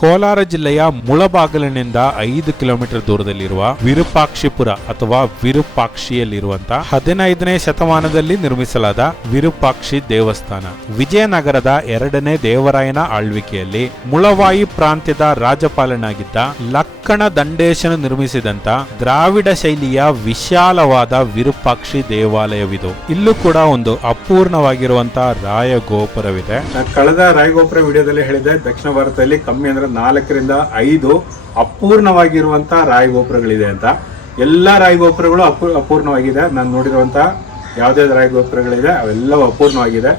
ಕೋಲಾರ ಜಿಲ್ಲೆಯ ಮುಳಬಾಗಿಲಿನಿಂದ 5 ಕಿಲೋಮೀಟರ್ ದೂರದಲ್ಲಿರುವ ವಿರೂಪಾಕ್ಷಿಪುರ ಅಥವಾ ವಿರೂಪಾಕ್ಷಿಯಲ್ಲಿರುವಂತಹ 15ನೇ ಶತಮಾನದಲ್ಲಿ ನಿರ್ಮಿಸಲಾದ ವಿರೂಪಾಕ್ಷಿ ದೇವಸ್ಥಾನ ವಿಜಯನಗರದ 2ನೇ ದೇವರಾಯನ ಆಳ್ವಿಕೆಯಲ್ಲಿ ಮುಳವಾಯಿ ಪ್ರಾಂತ್ಯದ ರಾಜಪಾಲನಾಗಿದ್ದ ಲಕ್ಕಣ ದಂಡೇಶನು ನಿರ್ಮಿಸಿದಂತ ದ್ರಾವಿಡ ಶೈಲಿಯ ವಿಶಾಲವಾದ ವಿರೂಪಾಕ್ಷಿ ದೇವಾಲಯವಿದು. ಇಲ್ಲೂ ಕೂಡ ಒಂದು ಅಪೂರ್ಣವಾಗಿರುವಂತಹ ರಾಯಗೋಪುರವಿದೆ. ಕಳೆದ ರಾಯಗೋಪುರ ವಿಡಿಯೋದಲ್ಲಿ ಹೇಳಿದೆ, ದಕ್ಷಿಣ ಭಾರತದಲ್ಲಿ ಕಮ್ಮಿ ಅಂದ್ರೆ 4ರಿಂದ 5 ಅಪೂರ್ಣವಾಗಿರುವಂತಹ ರಾಯಗೋಪುರಗಳಿದೆ ಅಂತ. ಎಲ್ಲಾ ರಾಯಗೋಪುರಗಳು ಅಪೂರ್ಣವಾಗಿದೆ. ನಾನು ನೋಡಿರುವಂತಹ ಯಾವುದೇ ರಾಯಗೋಪುರಗಳಿದೆ ಅವೆಲ್ಲವೂ ಅಪೂರ್ಣವಾಗಿದೆ.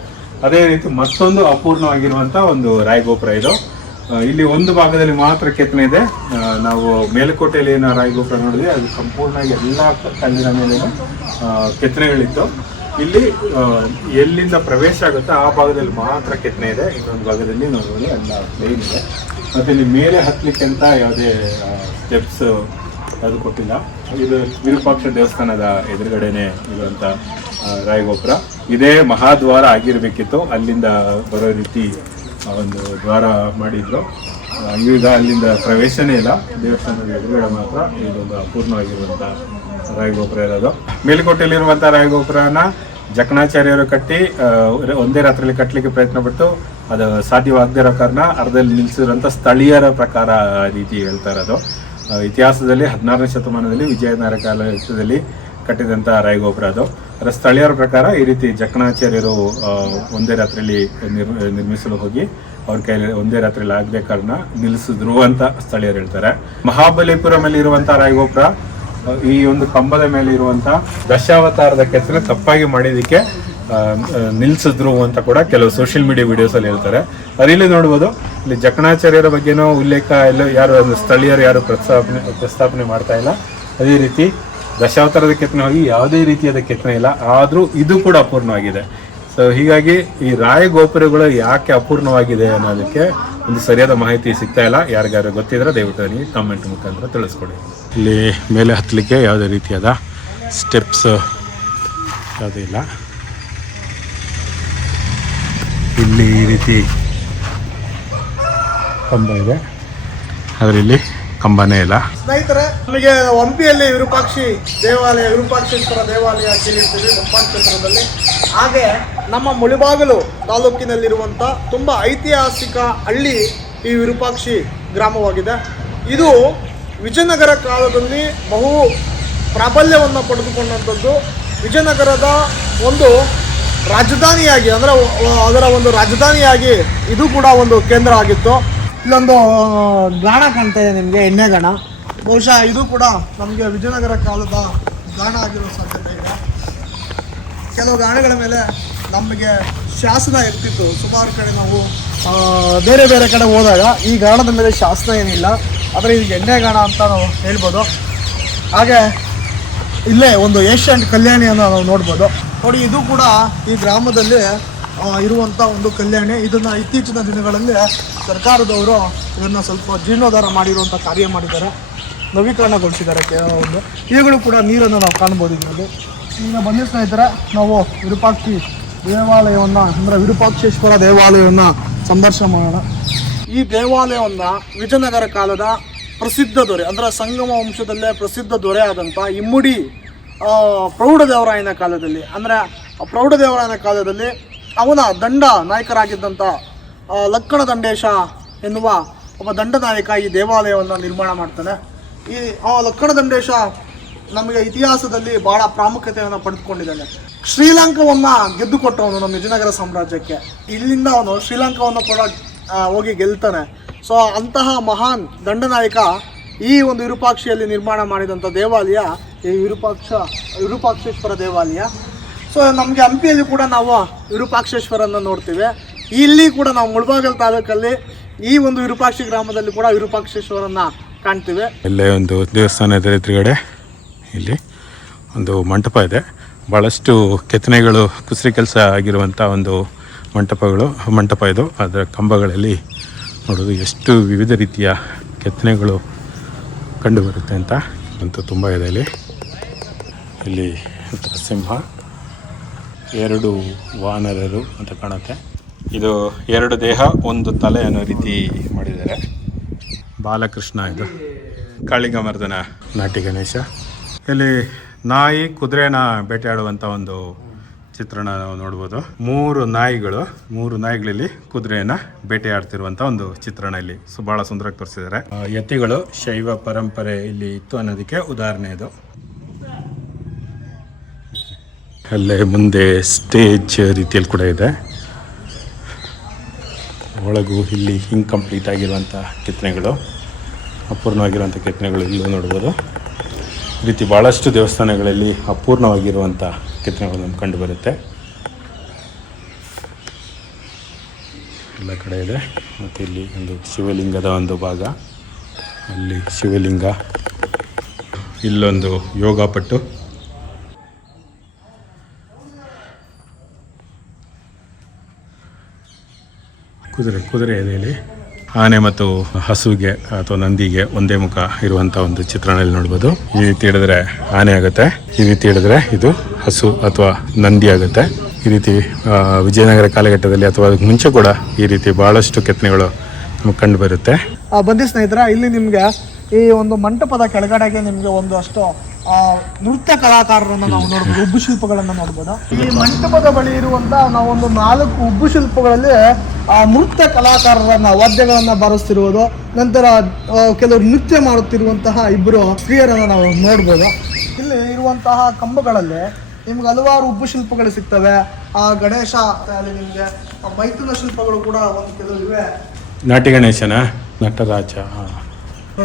ಅದೇ ರೀತಿ ಮತ್ತೊಂದು ಅಪೂರ್ಣವಾಗಿರುವಂತಹ ಒಂದು ರಾಯಗೋಪುರ ಇದು. ಇಲ್ಲಿ ಒಂದು ಭಾಗದಲ್ಲಿ ಮಾತ್ರ ಕೆತ್ತನೆ ಇದೆ. ನಾವು ಮೇಲುಕೋಟೆಯಲ್ಲಿ ಏನೋ ರಾಯಗೋಪುರ ನೋಡಿದ್ವಿ, ಅದು ಸಂಪೂರ್ಣವಾಗಿ ಎಲ್ಲ ಕಲ್ಲಿನ ಮೇಲೆ ಕೆತ್ತನೆಗಳಿತ್ತು. ಇಲ್ಲಿ ಎಲ್ಲಿಂದ ಪ್ರವೇಶ ಆಗುತ್ತೋ ಆ ಭಾಗದಲ್ಲಿ ಮಾತ್ರ ಕೆತ್ತನೆ ಇದೆ. ಇನ್ನೊಂದು ಭಾಗದಲ್ಲಿ ನೋಡುವುದು ಎಲ್ಲ ಪ್ಲೇನ್ ಇದೆ. ಮತ್ತೆ ಇಲ್ಲಿ ಮೇಲೆ ಹತ್ತಲಿಕ್ಕೆ ಅಂತ ಯಾವುದೇ ಸ್ಟೆಪ್ಸ್ ಅದು ಕೊಟ್ಟಿಲ್ಲ. ಇದು ವಿರೂಪಾಕ್ಷ ದೇವಸ್ಥಾನದ ಎದುರುಗಡೆನೆ ಇರುವಂತ ರಾಯಗೋಪುರ. ಇದೇ ಮಹಾದ್ವಾರ ಆಗಿರ್ಬೇಕಿತ್ತು, ಅಲ್ಲಿಂದ ಬರೋ ರೀತಿ ಒಂದು ದ್ವಾರ ಮಾಡಿದ್ರು. ಈಗ ಅಲ್ಲಿಂದ ಪ್ರವೇಶನೇ ಇಲ್ಲ, ದೇವಸ್ಥಾನದ ಎದುರುಗಡೆ ಮಾತ್ರ ಇದೊಂದು ಅಪೂರ್ಣವಾಗಿರುವಂತ ರಾಯಗೋಪುರ ಇರೋದು. ಮೇಲುಕೋಟೆಯಲ್ಲಿರುವಂತಹ ರಾಯಗೋಪುರನ ಜಕಣಾಚಾರ್ಯರು ಕಟ್ಟಿ ಒಂದೇ ರಾತ್ರಿಯಲ್ಲಿ ಕಟ್ಟಲಿಕ್ಕೆ ಪ್ರಯತ್ನ ಪಟ್ಟು ಅದು ಸಾಧ್ಯವಾಗದೇ ಇರೋ ಕಾರಣ ಅರ್ಧದಲ್ಲಿ ನಿಲ್ಲಿಸಿರುವಂಥ ಸ್ಥಳೀಯರ ಪ್ರಕಾರ ರೀತಿ ಹೇಳ್ತಾ ಇರೋದು. ಇತಿಹಾಸದಲ್ಲಿ 16ನೇ ಶತಮಾನದಲ್ಲಿ ವಿಜಯನಗರ ಕಾಲದಲ್ಲಿ ಕಟ್ಟಿದಂಥ ರಾಯಗೋಪುರ ಅದು. ಅದರ ಸ್ಥಳೀಯರ ಪ್ರಕಾರ ಈ ರೀತಿ ಜಕಣಾಚಾರ್ಯರು ಒಂದೇ ರಾತ್ರಿಯಲ್ಲಿ ನಿರ್ಮಿಸಲು ಹೋಗಿ ಅವ್ರ ಕೈಯಲ್ಲಿ ಒಂದೇ ರಾತ್ರಿಯಲ್ಲಿ ಆಗದೆ ಕಾರಣ ನಿಲ್ಲಿಸಿದ್ರು ಅಂತ ಸ್ಥಳೀಯರು ಹೇಳ್ತಾರೆ. ಮಹಾಬಲಿಪುರಮಲ್ಲಿ ಇರುವಂತಹ ರಾಯಗೋಪುರ ಈ ಒಂದು ಕಂಬದ ಮೇಲೆ ಇರುವಂತಹ ದಶಾವತಾರದ ಕೆತ್ತನೆ ತಪ್ಪಾಗಿ ಮಾಡಿದಕ್ಕೆ ನಿಲ್ಸಿದ್ರು ಅಂತ ಕೂಡ ಕೆಲವು ಸೋಷಿಯಲ್ ಮೀಡಿಯಾ ವಿಡಿಯೋಸ್ ಅಲ್ಲಿ ಹೇಳ್ತಾರೆ. ಅದಿಲ್ಲಿ ನೋಡ್ಬೋದು, ಇಲ್ಲಿ ಜಕಣಾಚಾರ್ಯರ ಬಗ್ಗೆನೋ ಉಲ್ಲೇಖ ಎಲ್ಲ ಯಾರು ಸ್ಥಳೀಯರು ಯಾರು ಪ್ರಸ್ತಾಪನೆ ಮಾಡ್ತಾ ಇಲ್ಲ. ಅದೇ ರೀತಿ ದಶಾವತಾರದ ಕೆತ್ತನೆ ಹೋಗಿ ಯಾವುದೇ ರೀತಿಯಾದ ಕೆತ್ತನೆ ಇಲ್ಲ, ಆದ್ರೂ ಇದು ಕೂಡ ಅಪೂರ್ಣವಾಗಿದೆ. ಸೊ ಹೀಗಾಗಿ ಈ ರಾಯಗೋಪುರಗಳು ಯಾಕೆ ಅಪೂರ್ಣವಾಗಿದೆ ಅನ್ನೋದಕ್ಕೆ ಒಂದು ಸರಿಯಾದ ಮಾಹಿತಿ ಸಿಗ್ತಾ ಇಲ್ಲ. ಯಾರಿಗಾರು ಗೊತ್ತಿದ್ರೆ ದಯವಿಟ್ಟು ನೀವು ಕಾಮೆಂಟ್ ಮುಖಾಂತರ ತಿಳಿಸ್ಕೊಡಿ. ಇಲ್ಲಿ ಮೇಲೆ ಹತ್ತಲಿಕ್ಕೆ ಯಾವುದೇ ರೀತಿಯಾದ ಸ್ಟೆಪ್ಸ್ ಯಾವುದೂ ಇಲ್ಲ. ಇಲ್ಲಿ ಈ ರೀತಿ ಕಂಬ ಇದೆ, ಅದರಲ್ಲಿ ಕಂಬನೇ ಇಲ್ಲ. ಸ್ನೇಹಿತರೆ, ನಮಗೆ ಹಂಪಿಯಲ್ಲಿ ವಿರೂಪಾಕ್ಷಿ ದೇವಾಲಯ, ವಿರೂಪಾಕ್ಷೇಶ್ವರ ದೇವಾಲಯ ಕೇಳಿರ್ತೀವಿ ಹಂಪಾ ಕ್ಷೇತ್ರದಲ್ಲಿ. ಹಾಗೆ ನಮ್ಮ ಮುಳಬಾಗಿಲು ತಾಲೂಕಿನಲ್ಲಿರುವಂಥ ತುಂಬ ಐತಿಹಾಸಿಕ ಹಳ್ಳಿ ಈ ವಿರೂಪಾಕ್ಷಿ ಗ್ರಾಮವಾಗಿದೆ. ಇದು ವಿಜಯನಗರ ಕಾಲದಲ್ಲಿ ಬಹು ಪ್ರಾಬಲ್ಯವನ್ನು ಪಡೆದುಕೊಂಡಂಥದ್ದು. ವಿಜಯನಗರದ ಒಂದು ರಾಜಧಾನಿಯಾಗಿ, ಅಂದರೆ ಅದರ ಒಂದು ರಾಜಧಾನಿಯಾಗಿ ಇದು ಕೂಡ ಒಂದು ಕೇಂದ್ರ ಆಗಿತ್ತು. ಇಲ್ಲೊಂದು ಗಾಣ ಕಾಣ್ತಾ ಇದೆ ನಿಮಗೆ, ಎಣ್ಣೆ ಗಾಣ. ಬಹುಶಃ ಇದು ಕೂಡ ನಮಗೆ ವಿಜಯನಗರ ಕಾಲದ ಗಾಣ ಆಗಿರೋ ಸಾಧ್ಯತೆ ಇದೆ. ಕೆಲವು ಗಾಣಗಳ ಮೇಲೆ ನಮಗೆ ಶಾಸನ ಇರ್ತಿತ್ತು. ಸುಮಾರು ಕಡೆ ನಾವು ಬೇರೆ ಬೇರೆ ಕಡೆ ಹೋದಾಗ ಈ ಗಾಣದ ಮೇಲೆ ಶಾಸನ ಏನಿಲ್ಲ, ಆದರೆ ಇದು ಎಣ್ಣೆ ಗಾಣ ಅಂತ ನಾವು ಹೇಳ್ಬೋದು. ಹಾಗೆ ಇಲ್ಲೇ ಒಂದು ಏಷ್ಯಂಟ್ ಕಲ್ಯಾಣಿಯನ್ನು ನಾವು ನೋಡ್ಬೋದು. ನೋಡಿ, ಇದು ಕೂಡ ಈ ಗ್ರಾಮದಲ್ಲಿ ಇರುವಂಥ ಒಂದು ಕಲ್ಯಾಣಿ. ಇದನ್ನು ಇತ್ತೀಚಿನ ದಿನಗಳಲ್ಲಿ ಸರ್ಕಾರದವರು ಇದನ್ನು ಸ್ವಲ್ಪ ಜೀರ್ಣೋದ್ಧಾರ ಮಾಡಿರುವಂಥ ಕಾರ್ಯ ಮಾಡಿದ್ದಾರೆ, ನವೀಕರಣಗೊಳಿಸಿದ್ದಾರೆ ಕೆಲವೊಂದು. ಈಗಲೂ ಕೂಡ ನೀರನ್ನು ನಾವು ಕಾಣ್ಬೋದು ಇದರಲ್ಲಿ. ಈಗ ಬನ್ನಿ ಸ್ನೇಹಿತರೆ, ನಾವು ವಿರೂಪಾಕ್ಷಿ ದೇವಾಲಯವನ್ನು, ಅಂದರೆ ವಿರೂಪಾಕ್ಷೇಶ್ವರ ದೇವಾಲಯವನ್ನು ಸಂದರ್ಶನ ಮಾಡೋಣ. ಈ ದೇವಾಲಯವನ್ನು ವಿಜಯನಗರ ಕಾಲದ ಪ್ರಸಿದ್ಧ ದೊರೆ, ಅಂದರೆ ಸಂಗಮ ವಂಶದಲ್ಲೇ ಪ್ರಸಿದ್ಧ ದೊರೆ ಆದಂಥ ಇಮ್ಮಡಿ ಪ್ರೌಢದೇವರಾಯನ ಕಾಲದಲ್ಲಿ, ಅಂದರೆ ಪ್ರೌಢದೇವರಾಯನ ಕಾಲದಲ್ಲಿ ಅವನ ದಂಡ ನಾಯಕರಾಗಿದ್ದಂಥ ಲಕ್ಕಣ ದಂಡೇಶ ಎನ್ನುವ ಒಬ್ಬ ದಂಡನಾಯಕ ಈ ದೇವಾಲಯವನ್ನು ನಿರ್ಮಾಣ ಮಾಡ್ತಾನೆ. ಈ ಲಕ್ಕಣ ದಂಡೇಶ ನಮಗೆ ಇತಿಹಾಸದಲ್ಲಿ ಬಹಳ ಪ್ರಾಮುಖ್ಯತೆಯನ್ನು ಪಡೆದುಕೊಂಡಿದ್ದಾನೆ. ಶ್ರೀಲಂಕಾವನ್ನು ಗೆದ್ದುಕೊಟ್ಟವನು ನಮ್ಮ ವಿಜಯನಗರ ಸಾಮ್ರಾಜ್ಯಕ್ಕೆ. ಇಲ್ಲಿಂದ ಅವನು ಶ್ರೀಲಂಕಾವನ್ನು ಕೂಡ ಹೋಗಿ ಗೆಲ್ತಾನೆ. ಸೊ ಅಂತಹ ಮಹಾನ್ ದಂಡನಾಯಕ ಈ ಒಂದು ವಿರೂಪಾಕ್ಷಿಯಲ್ಲಿ ನಿರ್ಮಾಣ ಮಾಡಿದಂಥ ದೇವಾಲಯ ಈ ವಿರೂಪಾಕ್ಷೇಶ್ವರ ದೇವಾಲಯ. ಸೊ ನಮಗೆ ಹಂಪಿಯಲ್ಲಿ ಕೂಡ ನಾವು ವಿರೂಪಾಕ್ಷೇಶ್ವರನ ನೋಡ್ತೀವಿ. ಇಲ್ಲಿ ಕೂಡ ನಾವು ಮುಳಬಾಗಿಲು ತಾಲೂಕಲ್ಲಿ ಈ ಒಂದು ವಿರೂಪಾಕ್ಷಿ ಗ್ರಾಮದಲ್ಲಿ ಕೂಡ ವಿರೂಪಾಕ್ಷೇಶ್ವರನ ಕಾಣ್ತೀವಿ. ಇಲ್ಲೇ ಒಂದು ದೇವಸ್ಥಾನದ ಎದುರುಗಡೆ ಇಲ್ಲಿ ಒಂದು ಮಂಟಪ ಇದೆ. ಭಾಳಷ್ಟು ಕೆತ್ತನೆಗಳು, ಕುಸರಿ ಕೆಲಸ ಆಗಿರುವಂಥ ಒಂದು ಮಂಟಪ ಇದು. ಅದರ ಕಂಬಗಳಲ್ಲಿ ನೋಡೋದು ಎಷ್ಟು ವಿವಿಧ ರೀತಿಯ ಕೆತ್ತನೆಗಳು ಕಂಡು ಬರುತ್ತೆ ಅಂತ ಅಂತೂ ತುಂಬ ಇದೆ. ಇಲ್ಲಿ ಸಿಂಹ, 2 ವಾನರರು ಅಂತ ಕಾಣುತ್ತೆ. ಇದು 2 ದೇಹ 1 ತಲೆ ಅನ್ನೋ ರೀತಿ ಮಾಡಿದ್ದಾರೆ. ಬಾಲಕೃಷ್ಣ ಇದು ಕಾಳಿಂಗಮರ್ದನ ನಾಟಿ ಗಣೇಶ. ಇಲ್ಲಿ ನಾಯಿ ಕುದುರೆನ ಬೇಟೆಯಾಡುವಂಥ ಒಂದು ಚಿತ್ರಣ ನಾವು ನೋಡ್ಬೋದು. ಮೂರು ನಾಯಿಗಳಲ್ಲಿ ಕುದುರೆಯನ್ನ ಬೇಟೆಯಾಡ್ತಿರುವಂಥ ಒಂದು ಚಿತ್ರಣ ಇಲ್ಲಿ ಭಾಳ ಸುಂದರವಾಗಿ ತೋರಿಸಿದ್ದಾರೆ. ಯತಿಗಳು ಶೈವ ಪರಂಪರೆ ಇಲ್ಲಿ ಇತ್ತು ಅನ್ನೋದಕ್ಕೆ ಉದಾಹರಣೆ ಇದು. ಅಲ್ಲೇ ಮುಂದೆ ಸ್ಟೇಜ್ ರೀತಿಯಲ್ಲಿ ಕೂಡ ಇದೆ. ಒಳಗೂ ಇಲ್ಲಿ ಇನ್ಕಂಪ್ಲೀಟ್ ಆಗಿರುವಂಥ ಕೆತ್ತನೆಗಳು, ಅಪೂರ್ಣವಾಗಿರುವಂಥ ಕೆತ್ತನೆಗಳು ಇಲ್ಲೂ ನೋಡ್ಬೋದು. ಈ ರೀತಿ ಭಾಳಷ್ಟು ದೇವಸ್ಥಾನಗಳಲ್ಲಿ ಅಪೂರ್ಣವಾಗಿರುವಂಥ ಕೆತ್ತನೆಗಳು ನಮ್ಗೆ ಕಂಡು ಬರುತ್ತೆ. ಎಲ್ಲ ಕಡೆ ಇದೆ. ಮತ್ತು ಇಲ್ಲಿ ಒಂದು ಶಿವಲಿಂಗದ ಒಂದು ಭಾಗ, ಅಲ್ಲಿ ಶಿವಲಿಂಗ, ಇಲ್ಲೊಂದು ಯೋಗಪಟ್ಟು, ಕುದುರೆ ಇದೆ ಇಲ್ಲಿ. ಆನೆ ಮತ್ತು ಹಸುವಿಗೆ ಅಥವಾ ನಂದಿಗೆ ಒಂದೇ ಮುಖ ಇರುವಂಥ ಒಂದು ಚಿತ್ರಣದಲ್ಲಿ ನೋಡ್ಬೋದು. ಈ ರೀತಿ ಹಿಡಿದ್ರೆ ಆನೆ ಆಗುತ್ತೆ, ಈ ರೀತಿ ಹಿಡಿದ್ರೆ ಇದು ಹಸು ಅಥವಾ ನಂದಿ ಆಗುತ್ತೆ. ಈ ರೀತಿ ವಿಜಯನಗರ ಕಾಲಘಟ್ಟದಲ್ಲಿ ಅಥವಾ ಅದಕ್ಕೆ ಮುಂಚೆ ಕೂಡ ಈ ರೀತಿ ಭಾಳಷ್ಟು ಕೆತ್ತನೆಗಳು ನಮಗೆ ಕಂಡು ಬರುತ್ತೆ. ಬಂದಿ ಸ್ನೇಹಿತರೆ, ಇಲ್ಲಿ ನಿಮಗೆ ಈ ಒಂದು ಮಂಟಪದ ಕೆಳಗಡೆಗೆ ನಿಮಗೆ ಒಂದಷ್ಟು ನೃತ್ಯ ಕಲಾಕಾರರನ್ನು ನಾವು ನೋಡ್ಬೋದು, ಉಬ್ಬು ಶಿಲ್ಪಗಳನ್ನು ನೋಡ್ಬೋದು. ಈ ಮಂಟಪದ ಬಳಿ ಇರುವಂತ ನಾವೊಂದು 4 ಉಬ್ಬು ಶಿಲ್ಪಗಳಲ್ಲಿ ನೃತ್ಯ ಕಲಾಕಾರರನ್ನ ವಾದ್ಯಗಳನ್ನ ಬಾರಿಸ್ತಿರುವುದು, ನಂತರ ಕೆಲವರು ನೃತ್ಯ ಮಾಡುತ್ತಿರುವಂತಹ 2 ಸ್ತ್ರೀಯರನ್ನ ನಾವು ನೋಡ್ಬೋದು. ಇಲ್ಲಿ ಇರುವಂತಹ ಕಂಬಗಳಲ್ಲಿ ನಿಮ್ಗೆ ಹಲವಾರು ಉಬ್ಬು ಶಿಲ್ಪಗಳು ಸಿಗ್ತವೆ. ಆ ಗಣೇಶ ಅಲ್ಲಿ ನಿಮ್ಗೆ ಮೈಥುನ ಶಿಲ್ಪಗಳು ಕೂಡ ಒಂದು ಕೆಲವು ಇವೆ. ನಾಟಿ ಗಣೇಶನ, ನಟರಾಜ,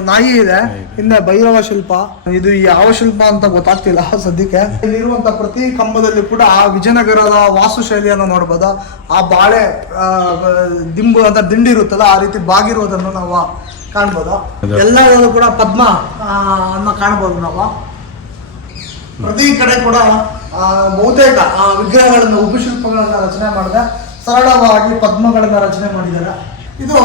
ನಾಯಿ ಇದೆ, ಹಿಂದೆ ಭೈರವ ಶಿಲ್ಪ. ಇದು ಯಾವ ಶಿಲ್ಪ ಅಂತ ಗೊತ್ತಾಗ್ತಿಲ್ಲ ಸದ್ಯಕ್ಕೆ. ಇಲ್ಲಿರುವಂತ ಪ್ರತಿ ಕಂಬದಲ್ಲಿ ಕೂಡ ವಿಜಯನಗರದ ವಾಸ್ತುಶೈಲಿಯನ್ನು ನೋಡ್ಬೋದು. ಆ ಬಾಳೆ ದಿಂಬು ಅಂತ ದಿಂಡಿ ಇರುತ್ತಲ್ಲ, ಆ ರೀತಿ ಬಾಗಿರುವುದನ್ನು ನಾವು ಕಾಣ್ಬೋದು. ಎಲ್ಲರಲ್ಲೂ ಕೂಡ ಪದ್ಮ ಅನ್ನ ಕಾಣ್ಬೋದು ನಾವು. ಪ್ರತಿ ಕಡೆ ಕೂಡ ಬಹುತೇಕ ವಿಗ್ರಹಗಳನ್ನು, ಉಬ್ಬು ಶಿಲ್ಪಗಳನ್ನ ರಚನೆ ಮಾಡಿದೆ. ಸರಳವಾಗಿ ಪದ್ಮಗಳನ್ನ ರಚನೆ ಮಾಡಿದ್ದಾರೆ. ಇದು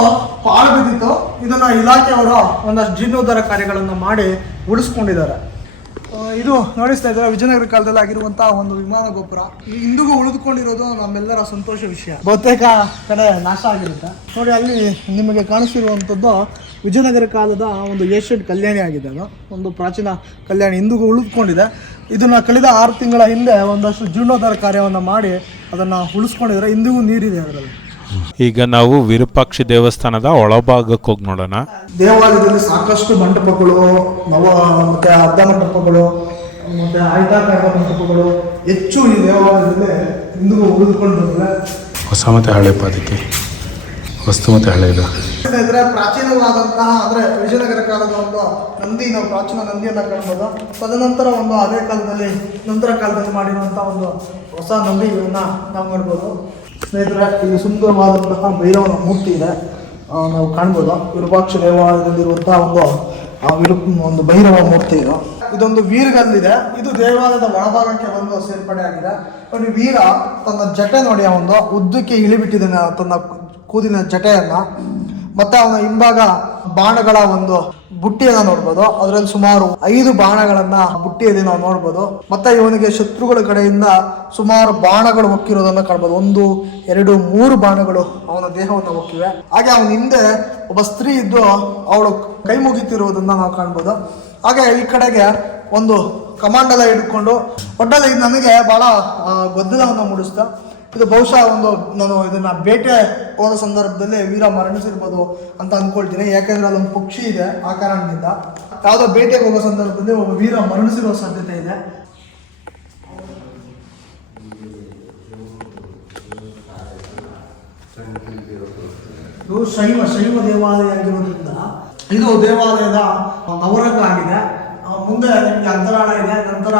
ಪಾಳು ಬಿದ್ದಿತ್ತು. ಇದನ್ನ ಇಲಾಖೆಯವರು ಒಂದಷ್ಟು ಜೀರ್ಣೋದ್ಧಾರ ಕಾರ್ಯಗಳನ್ನು ಮಾಡಿ ಉಳಿಸ್ಕೊಂಡಿದ್ದಾರೆ. ಇದು ನೋಡಿ ಸ್ನೇಹಿತರೆ, ವಿಜಯನಗರ ಕಾಲದಲ್ಲಿ ಆಗಿರುವಂತಹ ಒಂದು ವಿಮಾನ ಗೋಪುರ ಇಂದಿಗೂ ಉಳಿದುಕೊಂಡಿರೋದು ನಮ್ಮೆಲ್ಲರ ಸಂತೋಷ ವಿಷಯ. ಬಹುತೇಕ ಕಡೆ ನಾಶ ಆಗಿರುತ್ತೆ ನೋಡಿ. ಅಲ್ಲಿ ನಿಮಗೆ ಕಾಣಿಸಿರುವಂಥದ್ದು ವಿಜಯನಗರ ಕಾಲದ ಒಂದು ಏಷ್ಯನ್ ಕಲ್ಯಾಣಿ ಆಗಿದೆ. ಅದು ಒಂದು ಪ್ರಾಚೀನ ಕಲ್ಯಾಣಿ ಇಂದಿಗೂ ಉಳಿದುಕೊಂಡಿದೆ. ಇದನ್ನ ಕಳೆದ 6 ತಿಂಗಳ ಹಿಂದೆ ಒಂದಷ್ಟು ಜೀರ್ಣೋದ್ಧಾರ ಕಾರ್ಯವನ್ನು ಮಾಡಿ ಅದನ್ನು ಉಳಿಸ್ಕೊಂಡಿದ್ದಾರೆ. ಇಂದಿಗೂ ನೀರಿದೆ ಅದರಲ್ಲಿ. ಈಗ ನಾವು ವಿರೂಪಾಕ್ಷ ದೇವಸ್ಥಾನದ ಒಳಭಾಗಕ್ಕೆ ಹೋಗಿ ನೋಡೋಣ. ದೇವಾಲಯದಲ್ಲಿ ಸಾಕಷ್ಟು ಮಂಟಪಗಳು, ಮತ್ತೆ ಅರ್ಧ ಮಂಟಪಗಳು, ಮತ್ತೆ ಆಯತಾಕಾರದ ಮಂಟಪಗಳು ಹೆಚ್ಚು ಈ ದೇವಾಲಯದಲ್ಲಿ ಇಂದಿಗೂ ಉಳಿದುಕೊಂಡು ಬಂದಿದೆ. ಹೊಸ ಮತ್ತೆ ಹಳೆ ಪಾದಕ್ಕೆ, ವಸ್ತು ಮತ್ತೆ ಹಳೆಯದು. ಪ್ರಾಚೀನವಾದಂತಹ ಅಂದ್ರೆ ವಿಜಯನಗರ ಕಾಲದ ಒಂದು ನಂದಿ, ನಾವು ಪ್ರಾಚೀನ ನಂದಿಯನ್ನು ಕಾಣ್ಬೋದು. ತದನಂತರ ಒಂದು ಅದೇ ಕಾಲದಲ್ಲಿ, ನಂತರ ಕಾಲದಲ್ಲಿ ಮಾಡಿರುವಂತಹ ಒಂದು ಹೊಸ ನಂದಿಗಳನ್ನ ನಾವು ನೋಡ್ಬೋದು. ಸ್ನೇಹಿತರೆ, ಇಲ್ಲಿ ಸುಂದರವಾದಂತಹ ಭೈರವನ ಮೂರ್ತಿ ಇದೆ, ನಾವು ಕಾಣ್ಬೋದು. ವಿರೂಪಾಕ್ಷ ದೇವಾಲಯದಲ್ಲಿರುವಂತಹ ಒಂದು ಭೈರವ ಮೂರ್ತಿ ಇದು. ಇದೊಂದು ವೀರಗಲ್ಲಿದೆ. ಇದು ದೇವಾಲಯದ ಒಳಭಾಗಕ್ಕೆ ಬಂದು ಸೇರ್ಪಡೆ ಆಗಿದೆ. ನೋಡಿ, ವೀರ ತನ್ನ ಜಟೆ ನೋಡಿ, ಒಂದು ಉದ್ದಕ್ಕೆ ಇಳಿಬಿಟ್ಟಿದ್ದಾನೆ ತನ್ನ ಕೂದಿನ ಜಟೆಯನ್ನ. ಮತ್ತೆ ಅವನ ಹಿಂಭಾಗ ಬಾಣಗಳ ಒಂದು ಬುಟ್ಟಿಯನ್ನ ನೋಡ್ಬೋದು. ಅದರಲ್ಲಿ ಸುಮಾರು 5 ಬಾಣಗಳನ್ನ ಬುಟ್ಟಿಯಲ್ಲಿ ನಾವು ನೋಡ್ಬೋದು. ಮತ್ತೆ ಇವನಿಗೆ ಶತ್ರುಗಳ ಕಡೆಯಿಂದ ಸುಮಾರು ಬಾಣಗಳು ಹೊಕ್ಕಿರೋದನ್ನ ಕಾಣ್ಬೋದು. 1, 2, 3 ಬಾಣಗಳು ಅವನ ದೇಹವನ್ನು ಹೊಕ್ಕಿವೆ. ಹಾಗೆ ಅವನ ಹಿಂದೆ ಒಬ್ಬ ಸ್ತ್ರೀ ಇದ್ದು ಅವಳು ಕೈ ಮುಗಿತಿರುವುದನ್ನ ನಾವು ಕಾಣ್ಬೋದು. ಹಾಗೆ ಈ ಕಡೆಗೆ ಒಂದು ಕಮಾಂಡೆಲ್ಲ ಹಿಡ್ಕೊಂಡು, ಒಟ್ಟಲ್ಲಿ ನನಗೆ ಬಹಳ ಗೊಂದಲವನ್ನು ಮೂಡಿಸ್ತಾ. ಇದು ಬಹುಶಃ ನಾನು ಇದನ್ನ ಬೇಟೆ ಹೋದ ಸಂದರ್ಭದಲ್ಲಿ ವೀರ ಮರಣಿಸಿರ್ಬೋದು ಅಂತ ಅನ್ಕೊಳ್ತೀನಿ. ಯಾಕಂದ್ರೆ ಅಲ್ಲೊಂದು ಪಕ್ಷಿ ಇದೆ, ಆ ಕಾರಣದಿಂದ ಯಾವುದೋ ಬೇಟೆಗೆ ಹೋಗೋ ಸಂದರ್ಭದಲ್ಲಿ ಒಬ್ಬ ವೀರ ಮರಣಿಸಿರುವ ಸಾಧ್ಯತೆ ಇದೆ. ಇದು ಶೈವ ದೇವಾಲಯ ಆಗಿರೋದ್ರಿಂದ ಇದು ದೇವಾಲಯದ ನವರಂಗ ಆಗಿದೆ. ಮುಂದೆ ನಿಮಗೆ ಅಂತರಾಳ ಇದೆ. ನಂತರ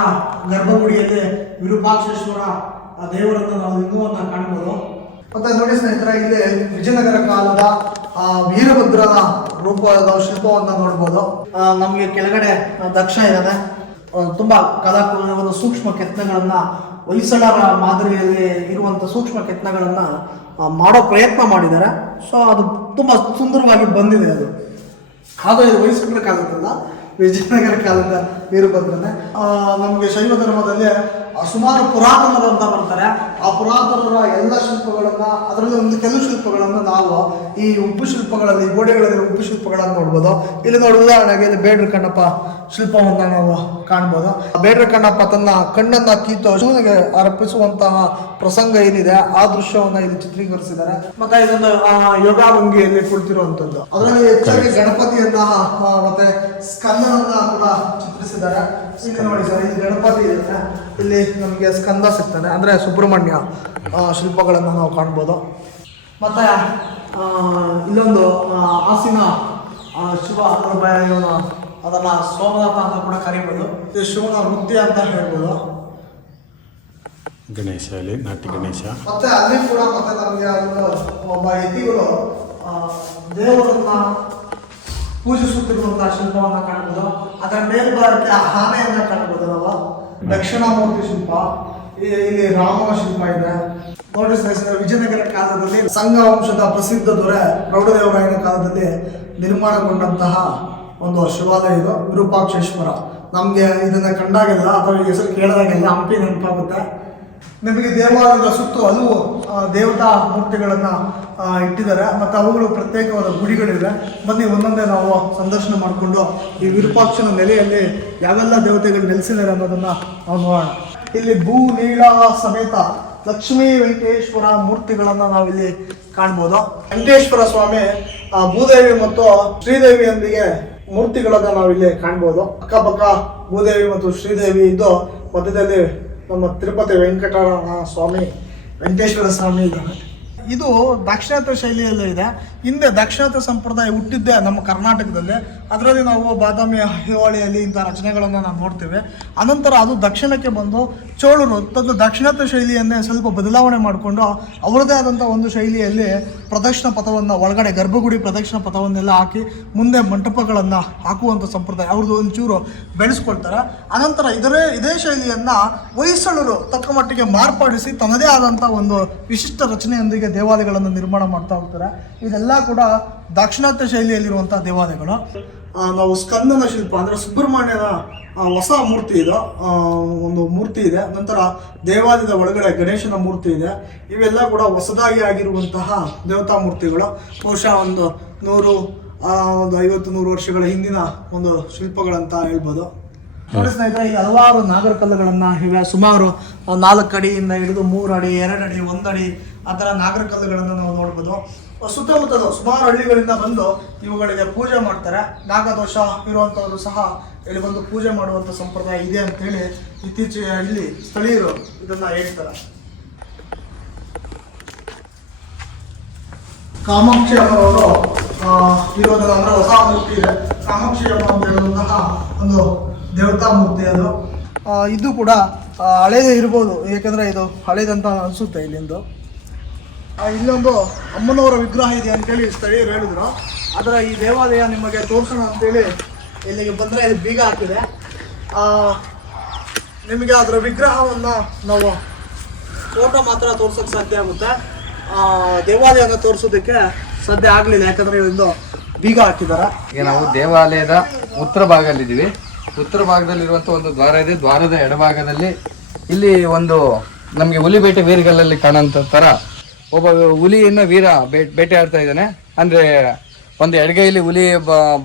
ಗರ್ಭಗುಡಿಯಲ್ಲಿ ವಿರೂಪಾಕ್ಷೇಶ್ವರ ದೇವರನ್ನು ನಾವು ಲಿಂಗವನ್ನು ಕಾಣ್ಬೋದು. ಮತ್ತೆ ನೋಡಿ ಸ್ನೇಹಿತರೆ, ಇಲ್ಲಿ ವಿಜಯನಗರ ಕಾಲದ ವೀರಭದ್ರನ ರೂಪದ ಶಿಲ್ಪವನ್ನು ನೋಡ್ಬೋದು. ನಮಗೆ ಕೆಳಗಡೆ ದಕ್ಷ ಇದ್ದಾನೆ. ತುಂಬಾ ಕಲಾಕೃತಿಗಳು, ಸೂಕ್ಷ್ಮ ಕೆತ್ತನೆಗಳನ್ನ, ಹೊಯ್ಸಳರ ಮಾದರಿಯಲ್ಲಿ ಇರುವಂತ ಸೂಕ್ಷ್ಮ ಕೆತ್ತನೆಗಳನ್ನ ಮಾಡೋ ಪ್ರಯತ್ನ ಮಾಡಿದ್ದಾರೆ. ಸೊ ಅದು ತುಂಬಾ ಸುಂದರವಾಗಿ ಬಂದಿದೆ. ಅದು ಆದರೆ ಇದು ಹೊಯ್ಸಳರ ಕಾಲದಲ್ಲ, ವಿಜಯನಗರ ಕಾಲದ ವೀರಭದ್ರನೇ. ನಮಗೆ ಶೈವ ಧರ್ಮದಲ್ಲಿ ಸುಮಾರು ಪುರಾತನರು ಅಂತ ಬರ್ತಾರೆ. ಆ ಪುರಾತನರ ಎಲ್ಲ ಶಿಲ್ಪಗಳನ್ನ, ಅದರಲ್ಲಿ ಒಂದು ಕೆಲವು ಶಿಲ್ಪಗಳನ್ನು ನಾವು ಈ ಉಪ್ಪು ಶಿಲ್ಪಗಳಲ್ಲಿ, ಗೋಡೆಗಳಲ್ಲಿ ಉಪ್ಪು ಶಿಲ್ಪಗಳನ್ನು ನೋಡ್ಬೋದು. ಇಲ್ಲಿ ನೋಡಿ ಉದಾಹರಣೆಗೆ ಇಲ್ಲಿ ಬೇಡ್ರ ಕಣ್ಣಪ್ಪ ಶಿಲ್ಪವನ್ನ ನಾವು ಕಾಣ್ಬೋದು. ಬೇಡ್ರ ಕಣ್ಣಪ್ಪ ತನ್ನ ಕಣ್ಣನ್ನ ಕಿತ್ತು ಶಿವನಿಗೆ ಅರ್ಪಿಸುವಂತಹ ಪ್ರಸಂಗ ಏನಿದೆ ಆ ದೃಶ್ಯವನ್ನ ಇಲ್ಲಿ ಚಿತ್ರೀಕರಿಸಿದ್ದಾರೆ. ಮತ್ತೆ ಇದೊಂದು ಯೋಗಾಭಂಗಿಯಲ್ಲಿ ಕುಳಿತಿರುವಂತದ್ದು. ಅದರಲ್ಲಿ ಹೆಚ್ಚಾಗಿ ಗಣಪತಿಯನ್ನ ಮತ್ತೆ ಸ್ಕಂದನನ್ನ ಕೂಡ ಚಿತ್ರಿಸಿದ್ದಾರೆ. ಇಲ್ಲಿ ನೋಡಿ ಸರ್, ಇಲ್ಲಿ ಗಣಪತಿ ಇದೆ, ಇಲ್ಲಿ ನಮಗೆ ಸ್ಕಂದ ಸಿಗ್ತಾನೆ, ಅಂದ್ರೆ ಸುಬ್ರಹ್ಮಣ್ಯ ಶಿಲ್ಪಗಳನ್ನು ನಾವು ಕಾಣ್ಬೋದು. ಮತ್ತೆ ಇಲ್ಲೊಂದು ಆಸಿನ ಶಿವ ಇವನು ಅದನ್ನ ಸೋಮನಾಥ ಅಂತ ಕೂಡ ಕರೀಬೋದು. ಇದು ಶಿವನ ವೃತ್ತಿ ಅಂತ ಹೇಳ್ಬೋದು. ಗಣೇಶ ಅಲ್ಲಿ ನಾಟಿ ಗಣೇಶ. ಮತ್ತೆ ಅಲ್ಲಿ ಕೂಡ ಮತ್ತೆ ನಮಗೆ ಅದನ್ನು ಒಬ್ಬ ಯತಿಗಳು ದೇವರನ್ನ ಪೂಜಿಸುತ್ತಿರುವಂತಹ ಶಿಲ್ಪವನ್ನ ಕಾಣ್ಬೋದು. ಅದರ ಮೇಲ್ಭಾಗಕ್ಕೆ ಆನೆಯನ್ನ ಕಾಣ್ಬೋದು ನಾವು. ದಕ್ಷಿಣಾಮೂರ್ತಿ ಶಿಲ್ಪ, ಇಲ್ಲಿ ರಾಮನ ಶಿಲ್ಪ ಇದೆ. ನೋಡಿ ಸ್ನೇಹಿತರೆ, ವಿಜಯನಗರ ಕಾಲದಲ್ಲಿ ಸಂಘ ವಂಶದ ಪ್ರಸಿದ್ಧ ದೊರೆ ಪ್ರೌಢದೇವರಾಯನ ಕಾಲದಲ್ಲಿ ನಿರ್ಮಾಣಗೊಂಡಂತಹ ಒಂದು ಶಿವಾಲಯ ಇದು ವಿರೂಪಾಕ್ಷೇಶ್ವರ. ನಮಗೆ ಇದನ್ನ ಕಂಡಾಗೆಲ್ಲ ಅಥವಾ ಈ ಹೆಸರು ಕೇಳಿದಾಗೆಲ್ಲ ಹಂಪಿ ನೆನಪಾಗುತ್ತೆ. ನಿಮಗೆ ದೇವಾಲಯದ ಸುತ್ತು ಹಲವು ದೇವತಾ ಮೂರ್ತಿಗಳನ್ನು ಇಟ್ಟಿದ್ದಾರೆ ಮತ್ತು ಅವುಗಳು ಪ್ರತ್ಯೇಕವಾದ ಗುಡಿಗಳಿವೆ. ಬನ್ನಿ ಒಂದೊಂದೇ ನಾವು ಸಂದರ್ಶನ ಮಾಡಿಕೊಂಡು ಈ ವಿರೂಪಾಕ್ಷನ ನೆಲೆಯಲ್ಲಿ ಯಾವೆಲ್ಲ ದೇವತೆಗಳು ನೆಲೆಸಿದ್ದಾರೆ ಅನ್ನೋದನ್ನು ನಾವು ನೋಡೋಣ. ಇಲ್ಲಿ ಭೂ ನೀಳ ಸಮೇತ ಲಕ್ಷ್ಮೀ ವೆಂಕಟೇಶ್ವರ ಮೂರ್ತಿಗಳನ್ನು ನಾವಿಲ್ಲಿ ಕಾಣ್ಬೋದು. ವೆಂಕಟೇಶ್ವರ ಸ್ವಾಮಿ ಭೂದೇವಿ ಮತ್ತು ಶ್ರೀದೇವಿಯೊಂದಿಗೆ ಮೂರ್ತಿಗಳನ್ನು ನಾವಿಲ್ಲಿ ಕಾಣ್ಬೋದು. ಅಕ್ಕಪಕ್ಕ ಭೂದೇವಿ ಮತ್ತು ಶ್ರೀದೇವಿ ಇದ್ದು ಮಧ್ಯದಲ್ಲಿ ನಮ್ಮ ತಿರುಪತಿ ವೆಂಕಟರಮಣ ಸ್ವಾಮಿ, ವೆಂಕಟೇಶ್ವರ ಸ್ವಾಮಿ ಇದ್ದಾನೆ. ಇದು ದಾಕ್ಷಿಣಾತ್ಯ ಶೈಲಿಯಲ್ಲೇ ಇದೆ. ಹಿಂದೆ ದಾಕ್ಷಿಣಾತ್ಯ ಸಂಪ್ರದಾಯ ಹುಟ್ಟಿದ್ದೆ ನಮ್ಮ ಕರ್ನಾಟಕದಲ್ಲಿ. ಅದರಲ್ಲಿ ನಾವು ಬಾದಾಮಿ, ಹಿವಾಳಿಯಲ್ಲಿ ಇಂಥ ರಚನೆಗಳನ್ನು ನಾವು ನೋಡ್ತೇವೆ. ಅನಂತರ ಅದು ದಕ್ಷಿಣಕ್ಕೆ ಬಂದು ಚೋಳರು ತನ್ನ ದಾಕ್ಷಿಣಾತ್ಯ ಶೈಲಿಯನ್ನೇ ಸ್ವಲ್ಪ ಬದಲಾವಣೆ ಮಾಡಿಕೊಂಡು ಅವರದೇ ಆದಂಥ ಒಂದು ಶೈಲಿಯಲ್ಲಿ ಪ್ರದಕ್ಷಿಣ ಪಥವನ್ನು ಒಳಗಡೆ ಗರ್ಭಗುಡಿ ಪ್ರದಕ್ಷಿಣ ಪಥವನ್ನೆಲ್ಲ ಹಾಕಿ ಮುಂದೆ ಮಂಟಪಗಳನ್ನು ಹಾಕುವಂಥ ಸಂಪ್ರದಾಯ ಅವ್ರದ್ದು ಒಂಚೂರು ಬೆಳೆಸ್ಕೊಳ್ತಾರೆ. ಅನಂತರ ಇದೇ ಶೈಲಿಯನ್ನು ಹೊಯ್ಸಳರು ತಕ್ಕ ಮಟ್ಟಿಗೆ ಮಾರ್ಪಡಿಸಿ ತನ್ನದೇ ಆದಂಥ ಒಂದು ವಿಶಿಷ್ಟ ರಚನೆಯೊಂದಿಗೆ ದೇವಾಲಯಗಳನ್ನು ನಿರ್ಮಾಣ ಮಾಡ್ತಾ ಹೋಗ್ತಾರೆ. ಇದೆಲ್ಲ ಕೂಡ ದಾಕ್ಷಿಣಾತ್ಯ ಶೈಲಿಯಲ್ಲಿರುವಂಥ ದೇವಾಲಯಗಳು. ನಾವು ಸ್ಕಂದನ ಶಿಲ್ಪ ಅಂದರೆ ಸುಬ್ರಹ್ಮಣ್ಯನ ಹೊಸ ಮೂರ್ತಿ ಇದೆ, ಒಂದು ಮೂರ್ತಿ ಇದೆ. ನಂತರ ದೇವಾಲಯದ ಒಳಗಡೆ ಗಣೇಶನ ಮೂರ್ತಿ ಇದೆ. ಇವೆಲ್ಲ ಕೂಡ ಹೊಸದಾಗಿ ಆಗಿರುವಂತಹ ದೇವತಾ ಮೂರ್ತಿಗಳು. ಬಹುಶಃ ಒಂದು 50-100 ವರ್ಷಗಳ ಹಿಂದಿನ ಒಂದು ಶಿಲ್ಪಗಳಂತ ಹೇಳ್ಬೋದು. ನೋಡಿ ಸ್ನೇಹಿತರೆ, ಇಲ್ಲಿ ಹಲವಾರು ನಾಗರ ಕಲ್ಲುಗಳನ್ನು ಇವೆ. ಸುಮಾರು 4 ಅಡಿಯಿಂದ ಹಿಡಿದು 3 ಅಡಿ, 2 ಅಡಿ, 1 ಅಡಿ ಆ ಥರ ನಾಗರ ಕಲ್ಲುಗಳನ್ನು ನಾವು ನೋಡ್ಬೋದು. ಸುತ್ತಮುತ್ತಲು ಸುಮಾರು ಹಳ್ಳಿಗಳಿಂದ ಬಂದು ಇವುಗಳಿಗೆ ಪೂಜೆ ಮಾಡ್ತಾರೆ. ನಾಗದೋಷ ಇರುವಂಥವರು ಸಹ ಇಲ್ಲಿ ಬಂದು ಪೂಜೆ ಮಾಡುವಂಥ ಸಂಪ್ರದಾಯ ಇದೆ ಅಂತೇಳಿ ಇತ್ತೀಚೆಗೆ ಇಲ್ಲಿ ಸ್ಥಳೀಯರು ಇದನ್ನ ಹೇಳ್ತಾರೆ. ಕಾಮಾಕ್ಷಿ ಅಮ್ಮನವರು ಇರೋದನ್ನ ಅಂದ್ರೆ ಹೊಸ ಮೂರ್ತಿ ಇದೆ. ಕಾಮಾಕ್ಷಿ ಅಮ್ಮ ಅಂತ ಹೇಳುವಂತಹ ಒಂದು ದೇವತಾ ಮೂರ್ತಿ ಅದು. ಇದು ಕೂಡ ಹಳೇದೇ ಇರ್ಬೋದು, ಏಕೆಂದರೆ ಇದು ಹಳೇದಂತ ಅನಿಸುತ್ತೆ ಇಲ್ಲಿಂದು. ಇಲ್ಲೊಂದು ಅಮ್ಮನವರ ವಿಗ್ರಹ ಇದೆ ಅಂತೇಳಿ ಸ್ಥಳೀಯರು ಹೇಳಿದ್ರು. ಅದರ ಈ ದೇವಾಲಯ ನಿಮಗೆ ತೋರಿಸೋಣ ಅಂತೇಳಿ ಇಲ್ಲಿಗೆ ಬಂದರೆ ಇದು ಬೀಗ ಹಾಕಿದೆ. ನಿಮಗೆ ಅದರ ವಿಗ್ರಹವನ್ನು ನಾವು ಫೋಟೋ ಮಾತ್ರ ತೋರ್ಸೋಕ್ಕೆ ಸಾಧ್ಯ ಆಗುತ್ತೆ, ದೇವಾಲಯನ ತೋರಿಸೋದಕ್ಕೆ ಸಾಧ್ಯ ಆಗಲಿಲ್ಲ, ಯಾಕಂದರೆ ಇದೊಂದು ಬೀಗ ಹಾಕಿದ್ದಾರೆ. ಈಗ ನಾವು ದೇವಾಲಯದ ಉತ್ತರ ಭಾಗದಲ್ಲಿದ್ದೀವಿ. ಉತ್ತರ ಭಾಗದಲ್ಲಿರುವಂಥ ಒಂದು ದ್ವಾರ ಇದೆ. ದ್ವಾರದ ಎಡಭಾಗದಲ್ಲಿ ಇಲ್ಲಿ ಒಂದು ನಮಗೆ ಹುಲಿ ಬೇಟೆ ವೀರಗಲ್ಲಲ್ಲಿ ಕಾಣೋಂಥ ಥರ ಒಬ್ಬ ಹುಲಿಯನ್ನು ವೀರ ಬೇಟೆ ಆಡ್ತಾ ಇದ್ದಾನೆ. ಅಂದರೆ ಒಂದು ಎಡಗೈಯಲ್ಲಿ ಹುಲಿ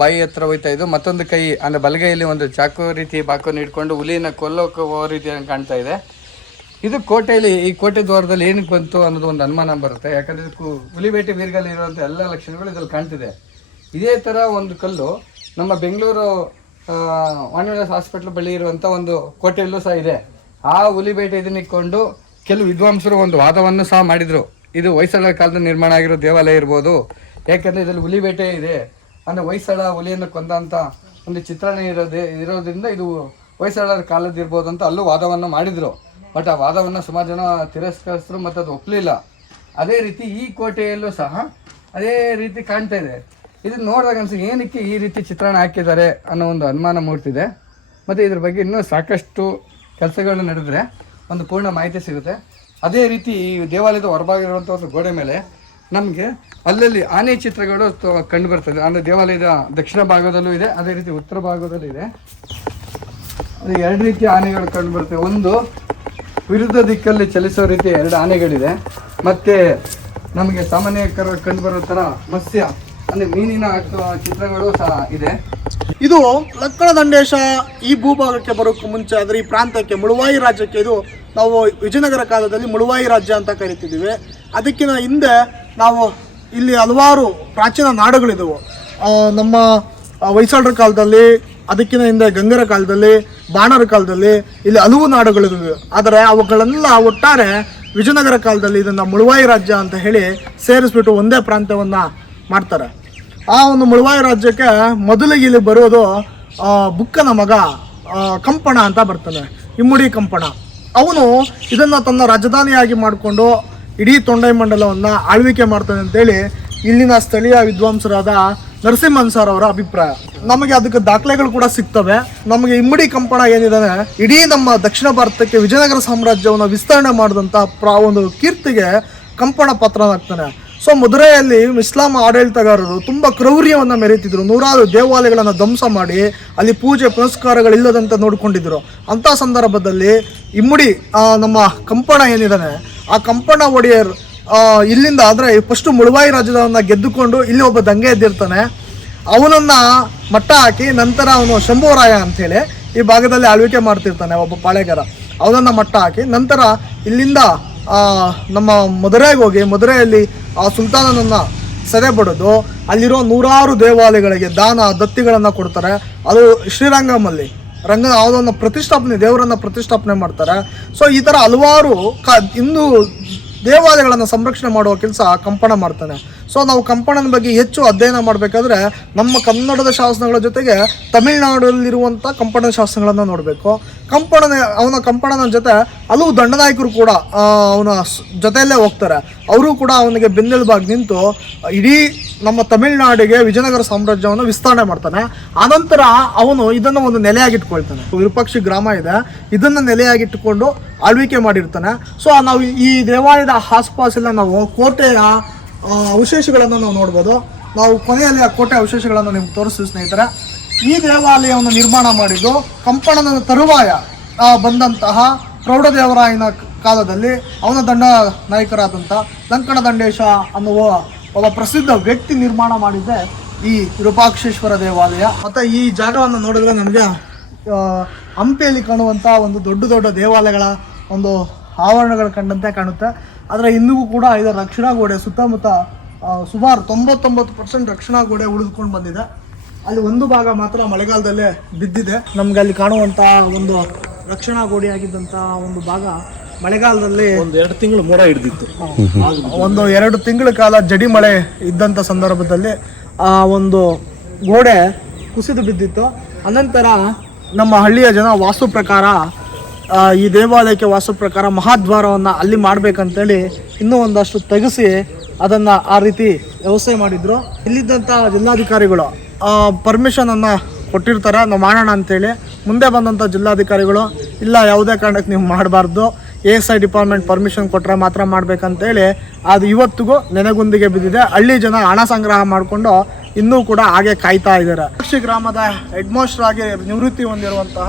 ಬಾಯಿ ಹತ್ರ ಹೋಯ್ತಾ ಇದ್ದು, ಮತ್ತೊಂದು ಕೈ ಅಂದರೆ ಬಲಗೈಯಲ್ಲಿ ಒಂದು ಚಾಕು ರೀತಿ ಬಾಕನ್ನು ಇಟ್ಕೊಂಡು ಹುಲಿಯನ್ನು ಕೊಲ್ಲೋಕೆ ಹೋಗೋ ರೀತಿ ಕಾಣ್ತಾ ಇದೆ. ಇದು ಕೋಟೆಯಲ್ಲಿ, ಈ ಕೋಟೆ ದ್ವಾರದಲ್ಲಿ ಏನಕ್ಕೆ ಬಂತು ಅನ್ನೋದು ಒಂದು ಅನುಮಾನ ಬರುತ್ತೆ. ಯಾಕಂದರೆ ಇದಕ್ಕೂ ಹುಲಿ ಬೇಟೆ ವೀರಗಲ್ಲಿ ಇರುವಂಥ ಎಲ್ಲ ಲಕ್ಷಣಗಳು ಇದ್ರಲ್ಲಿ ಕಾಣ್ತಿದೆ. ಇದೇ ಥರ ಒಂದು ಕಲ್ಲು ನಮ್ಮ ಬೆಂಗಳೂರು ವಾಣಿವಿಲಾಸ್ ಹಾಸ್ಪಿಟ್ಲ್ ಬಳಿ ಇರುವಂಥ ಒಂದು ಕೋಟೆಯಲ್ಲೂ ಸಹ ಇದೆ. ಆ ಹುಲಿ ಬೇಟೆ ಇದನ್ನ ಇಟ್ಕೊಂಡು ಕೆಲವು ವಿದ್ವಾಂಸರು ಒಂದು ವಾದವನ್ನು ಸಹ ಮಾಡಿದರು. ಇದು ಹೊಯ್ಸಳರ ಕಾಲದಲ್ಲಿ ನಿರ್ಮಾಣ ಆಗಿರೋ ದೇವಾಲಯ ಇರ್ಬೋದು, ಯಾಕೆಂದರೆ ಇದರಲ್ಲಿ ಹುಲಿ ಬೇಟೆ ಇದೆ ಅಂದರೆ ಹೊಯ್ಸಳ ಹುಲಿಯನ್ನು ಕೊಂದಂಥ ಒಂದು ಚಿತ್ರಣ ಇರೋದ್ರಿಂದ ಇದು ಹೊಯ್ಸಳರ ಕಾಲದ್ದು ಇರ್ಬೋದು ಅಂತ ಅಲ್ಲೂ ವಾದವನ್ನು ಮಾಡಿದರು. ಬಟ್ ಆ ವಾದವನ್ನು ಸುಮಾರು ಜನ ತಿರಸ್ಕರಿಸಿದ್ರು ಮತ್ತು ಅದು ಒಪ್ಪಲಿಲ್ಲ. ಅದೇ ರೀತಿ ಈ ಕೋಟೆಯಲ್ಲೂ ಸಹ ಅದೇ ರೀತಿ ಕಾಣ್ತಾ ಇದೆ. ಇದನ್ನು ನೋಡಿದಾಗ ಅನ್ಸಿ ಏನಕ್ಕೆ ಈ ರೀತಿ ಚಿತ್ರಣ ಹಾಕಿದ್ದಾರೆ ಅನ್ನೋ ಒಂದು ಅನುಮಾನ ಮೂಡ್ತಿದೆ. ಮತ್ತು ಇದ್ರ ಬಗ್ಗೆ ಇನ್ನೂ ಸಾಕಷ್ಟು ಕೆಲಸಗಳು ನಡೆದರೆ ಒಂದು ಪೂರ್ಣ ಮಾಹಿತಿ ಸಿಗುತ್ತೆ. ಅದೇ ರೀತಿ ಈ ದೇವಾಲಯದ ಹೊರಭಾಗಿರುವಂಥ ಒಂದು ಗೋಡೆ ಮೇಲೆ ನಮಗೆ ಅಲ್ಲಲ್ಲಿ ಆನೆ ಚಿತ್ರಗಳು ಕಂಡು ಬರ್ತದೆ. ಅಂದರೆ ದೇವಾಲಯದ ದಕ್ಷಿಣ ಭಾಗದಲ್ಲೂ ಇದೆ, ಅದೇ ರೀತಿ ಉತ್ತರ ಭಾಗದಲ್ಲೂ ಇದೆ. ಅದು 2 ರೀತಿಯ ಆನೆಗಳು ಕಂಡು ಬರ್ತವೆ. ಒಂದು ವಿರುದ್ಧ ದಿಕ್ಕಲ್ಲಿ ಚಲಿಸೋ ರೀತಿ 2 ಆನೆಗಳಿದೆ. ಮತ್ತೆ ನಮಗೆ ಸಾಮಾನ್ಯ ಕಂಡುಬರೋ ಥರ ಮತ್ಸ್ಯ ಅಂದರೆ ಮೀನಿನ ಚಿತ್ರಗಳು ಸಹ ಇದೆ. ಇದು ಲಕ್ಕಣದಂಡೇಶ ಈ ಭೂಭಾಗಕ್ಕೆ ಬರೋಕ್ಕೂ ಮುಂಚೆ ಅಂದರೆ ಈ ಪ್ರಾಂತ್ಯಕ್ಕೆ ಮುಳುವಾಯಿ ರಾಜ್ಯಕ್ಕೆ ಇದು ನಾವು ವಿಜಯನಗರ ಕಾಲದಲ್ಲಿ ಮುಳುವಾಯಿ ರಾಜ್ಯ ಅಂತ ಕರಿತಿದ್ದೀವಿ. ಅದಕ್ಕಿಂತ ಹಿಂದೆ ನಾವು ಇಲ್ಲಿ ಹಲವಾರು ಪ್ರಾಚೀನ ನಾಡುಗಳಿದ್ದವು. ನಮ್ಮ ಹೊಯ್ಸಳರ ಕಾಲದಲ್ಲಿ, ಅದಕ್ಕಿಂತ ಹಿಂದೆ ಗಂಗರ ಕಾಲದಲ್ಲಿ, ಬಾಣರ ಕಾಲದಲ್ಲಿ ಇಲ್ಲಿ ಹಲವು ನಾಡುಗಳಿವೆ. ಆದರೆ ಅವುಗಳೆಲ್ಲ ಒಟ್ಟಾರೆ ವಿಜಯನಗರ ಕಾಲದಲ್ಲಿ ಇದನ್ನು ಮುಳುವಾಯಿ ರಾಜ್ಯ ಅಂತ ಹೇಳಿ ಸೇರಿಸ್ಬಿಟ್ಟು ಒಂದೇ ಪ್ರಾಂತ್ಯವನ್ನು ಮಾಡ್ತಾರೆ. ಆ ಒಂದು ಮುಳುವಾಯಿ ರಾಜ್ಯಕ್ಕೆ ಮೊದಲಿಗೆ ಇಲ್ಲಿ ಬರೋದು ಬುಕ್ಕನ ಮಗ ಕಂಪಣ ಅಂತ ಬರ್ತಾನೆ, ಇಮ್ಮಡಿ ಕಂಪಣ. ಅವನು ಇದನ್ನು ತನ್ನ ರಾಜಧಾನಿಯಾಗಿ ಮಾಡಿಕೊಂಡು ಇಡೀ ತೊಂಡೈ ಮಂಡಲವನ್ನು ಆಳ್ವಿಕೆ ಮಾಡ್ತಾನೆ ಅಂತೇಳಿ ಇಲ್ಲಿನ ಸ್ಥಳೀಯ ವಿದ್ವಾಂಸರಾದ ನರಸಿಂಹನ್ ಸರ್ ಅವರ ಅಭಿಪ್ರಾಯ. ನಮಗೆ ಅದಕ್ಕೆ ದಾಖಲೆಗಳು ಕೂಡ ಸಿಗ್ತವೆ. ನಮಗೆ ಇಮ್ಮಡಿ ಕಂಪಣ ಏನಿದಾನೆ ಇಡೀ ನಮ್ಮ ದಕ್ಷಿಣ ಭಾರತಕ್ಕೆ ವಿಜಯನಗರ ಸಾಮ್ರಾಜ್ಯವನ್ನು ವಿಸ್ತರಣೆ ಮಾಡಿದಂಥ ಒಂದು ಕೀರ್ತಿಗೆ ಕಂಪಣ ಪಾತ್ರನಾಗ್ತಾನೆ. ಸೊ ಮಧುರೆಯಲ್ಲಿ ಇಸ್ಲಾಂ ಆಡಳಿತಗಾರರು ತುಂಬ ಕ್ರೌರ್ಯವನ್ನು ಮೆರೀತಿದ್ರು. ನೂರಾರು ದೇವಾಲಯಗಳನ್ನು ಧ್ವಂಸ ಮಾಡಿ ಅಲ್ಲಿ ಪೂಜೆ ಪುನಸ್ಕಾರಗಳಿಲ್ಲದಂತೆ ನೋಡಿಕೊಂಡಿದ್ರು. ಅಂಥ ಸಂದರ್ಭದಲ್ಲಿ ಇಮ್ಮಡಿ ನಮ್ಮ ಕಂಪಣ ಏನಿದಾನೆ ಆ ಕಂಪಣ ಒಡೆಯರ್ ಇಲ್ಲಿಂದ ಅಂದರೆ ಫಸ್ಟು ಮುಳುವಾಯಿ ರಾಜ್ಯದವನ್ನ ಗೆದ್ದುಕೊಂಡು ಇಲ್ಲಿ ಒಬ್ಬ ದಂಗೆ ಎದ್ದಿರ್ತಾನೆ. ಅವನನ್ನು ಮಟ್ಟ ಹಾಕಿ ನಂತರ ಅವನು ಶಂಭುವರಾಯ ಅಂಥೇಳಿ ಈ ಭಾಗದಲ್ಲಿ ಆಳ್ವಿಕೆ ಮಾಡ್ತಿರ್ತಾನೆ, ಒಬ್ಬ ಪಾಳೆಗಾರ. ಅವನನ್ನು ಮಟ್ಟ ಹಾಕಿ ನಂತರ ಇಲ್ಲಿಂದ ನಮ್ಮ ಮಧುರೆಗೆ ಹೋಗಿ ಮಧುರೆಯಲ್ಲಿ ಆ ಸುಲ್ತಾನನನ್ನು ಸೆರೆ ಬಡಿದು ಅಲ್ಲಿರೋ ನೂರಾರು ದೇವಾಲಯಗಳಿಗೆ ದಾನ ದತ್ತಿಗಳನ್ನು ಕೊಡ್ತಾರೆ. ಅದು ಶ್ರೀರಂಗಮಲ್ಲಿ ಯಾವುದನ್ನು ಪ್ರತಿಷ್ಠಾಪನೆ, ದೇವರನ್ನು ಪ್ರತಿಷ್ಠಾಪನೆ ಮಾಡ್ತಾರೆ. ಸೊ ಈ ಥರ ಹಲವಾರು ಹಿಂದೂ ದೇವಾಲಯಗಳನ್ನು ಸಂರಕ್ಷಣೆ ಮಾಡುವ ಕೆಲಸ ಕಂಪಣ ಮಾಡ್ತಾನೆ. ಸೊ ನಾವು ಕಂಪಣನ ಬಗ್ಗೆ ಹೆಚ್ಚು ಅಧ್ಯಯನ ಮಾಡಬೇಕಾದ್ರೆ ನಮ್ಮ ಕನ್ನಡದ ಶಾಸನಗಳ ಜೊತೆಗೆ ತಮಿಳುನಾಡಲ್ಲಿರುವಂಥ ಕಂಪಣದ ಶಾಸನಗಳನ್ನು ನೋಡಬೇಕು. ಅವನ ಕಂಪಣನ ಜೊತೆ ಹಲವು ದಂಡನಾಯಕರು ಕೂಡ ಅವನ ಜೊತೆಯಲ್ಲೇ ಹೋಗ್ತಾರೆ. ಅವರು ಕೂಡ ಅವನಿಗೆ ಬೆನ್ನೆಲುಬಾಗಿ ನಿಂತು ಇಡೀ ನಮ್ಮ ತಮಿಳುನಾಡಿಗೆ ವಿಜಯನಗರ ಸಾಮ್ರಾಜ್ಯವನ್ನು ವಿಸ್ತರಣೆ ಮಾಡ್ತಾನೆ. ಆನಂತರ ಅವನು ಇದನ್ನು ಒಂದು ನೆಲೆಯಾಗಿಟ್ಕೊಳ್ತಾನೆ. ವಿರೂಪಾಕ್ಷಿ ಗ್ರಾಮ ಇದೆ, ಇದನ್ನು ನೆಲೆಯಾಗಿಟ್ಟುಕೊಂಡು ಆಳ್ವಿಕೆ ಮಾಡಿರ್ತಾನೆ. ಸೊ ನಾವು ಈ ದೇವಾಲಯದ ಆಸ್ಪಾಸೆಲ್ಲ ನಾವು ಕೋಟೆಯ ಅವಶೇಷಗಳನ್ನು ನಾವು ನೋಡ್ಬೋದು. ನಾವು ಕೊನೆಯಲ್ಲಿ ಆ ಕೋಟೆ ಅವಶೇಷಗಳನ್ನು ನಿಮ್ಗೆ ತೋರಿಸ್ತೀವಿ ಸ್ನೇಹಿತರೆ. ಈ ದೇವಾಲಯವನ್ನು ನಿರ್ಮಾಣ ಮಾಡಿದ್ದು ಕಂಪಣನ ತರುವಾಯ ಬಂದಂತಹ ಪ್ರೌಢದೇವರಾಯನ ಕಾಲದಲ್ಲಿ ಅವನ ದಂಡ ನಾಯಕರಾದಂಥ ಲಂಕಣದಂಡೇಶ ಅನ್ನುವ ಒಬ್ಬ ಪ್ರಸಿದ್ಧ ವ್ಯಕ್ತಿ ನಿರ್ಮಾಣ ಮಾಡಿದ್ದೆ ಈ ವಿರೂಪಾಕ್ಷೇಶ್ವರ ದೇವಾಲಯ. ಮತ್ತು ಈ ಜಾಗವನ್ನು ನೋಡಿದ್ರೆ ನಮಗೆ ಹಂಪಿಯಲ್ಲಿ ಕಾಣುವಂಥ ಒಂದು ದೊಡ್ಡ ದೊಡ್ಡ ದೇವಾಲಯಗಳ ಒಂದು ಆವರಣಗಳು ಕಂಡಂತೆ ಕಾಣುತ್ತೆ. ಆದರೆ ಇಂದಿಗೂ ಕೂಡ ಇದರ ರಕ್ಷಣಾ ಗೋಡೆ ಸುತ್ತಮುತ್ತ ಸುಮಾರು 99% ರಕ್ಷಣಾ ಗೋಡೆ ಉಳಿದುಕೊಂಡು ಬಂದಿದೆ. ಅಲ್ಲಿ ಒಂದು ಭಾಗ ಮಾತ್ರ ಮಳೆಗಾಲದಲ್ಲೇ ಬಿದ್ದಿದೆ. ನಮ್ಗೆ ಅಲ್ಲಿ ಕಾಣುವಂಥ ಒಂದು ರಕ್ಷಣಾ ಗೋಡೆ ಆಗಿದ್ದಂಥ ಒಂದು ಭಾಗ ಮಳೆಗಾಲದಲ್ಲಿ 2 ತಿಂಗಳು ಮೋಡ ಹಿಡಿದಿತ್ತು. 2 ತಿಂಗಳ ಕಾಲ ಜಡಿ ಮಳೆ ಇದ್ದಂಥ ಸಂದರ್ಭದಲ್ಲಿ ಆ ಒಂದು ಗೋಡೆ ಕುಸಿದು ಬಿದ್ದಿತ್ತು. ಅನಂತರ ನಮ್ಮ ಹಳ್ಳಿಯ ಜನ ವಾಸ್ತು ಪ್ರಕಾರ ಈ ದೇವಾಲಯಕ್ಕೆ ವಾಸ್ತು ಪ್ರಕಾರ ಮಹಾದ್ವಾರವನ್ನು ಅಲ್ಲಿ ಮಾಡಬೇಕಂತೇಳಿ ಇನ್ನೂ ಒಂದಷ್ಟು ತೆಗೆಸಿ ಅದನ್ನು ಆ ರೀತಿ ವ್ಯವಸ್ಥೆ ಮಾಡಿದರು. ಇಲ್ಲಿದ್ದಂಥ ಜಿಲ್ಲಾಧಿಕಾರಿಗಳು ಪರ್ಮಿಷನನ್ನು ಕೊಟ್ಟಿರ್ತಾರೆ, ನಾವು ಮಾಡೋಣ ಅಂತೇಳಿ. ಮುಂದೆ ಬಂದಂಥ ಜಿಲ್ಲಾಧಿಕಾರಿಗಳು ಇಲ್ಲ, ಯಾವುದೇ ಕಾರಣಕ್ಕೆ ನೀವು ಮಾಡಬಾರ್ದು, ASI ಡಿಪಾರ್ಟ್ಮೆಂಟ್ ಪರ್ಮಿಷನ್ ಕೊಟ್ಟರೆ ಮಾತ್ರ ಮಾಡಬೇಕಂತೇಳಿ ಅದು ಇವತ್ತಿಗೂ ನೆನೆಗುಂದಿಗೆ ಬಿದ್ದಿದೆ. ಹಳ್ಳಿ ಜನ ಹಣ ಸಂಗ್ರಹ ಮಾಡಿಕೊಂಡು ಇನ್ನೂ ಕೂಡ ಹಾಗೆ ಕಾಯ್ತಾ ಇದ್ದಾರೆ. ವಿರೂಪಾಕ್ಷಿ ಗ್ರಾಮದ ಹೆಡ್ ಮಾಸ್ಟರ್ ಆಗಿ ನಿವೃತ್ತಿ ಹೊಂದಿರುವಂತಹ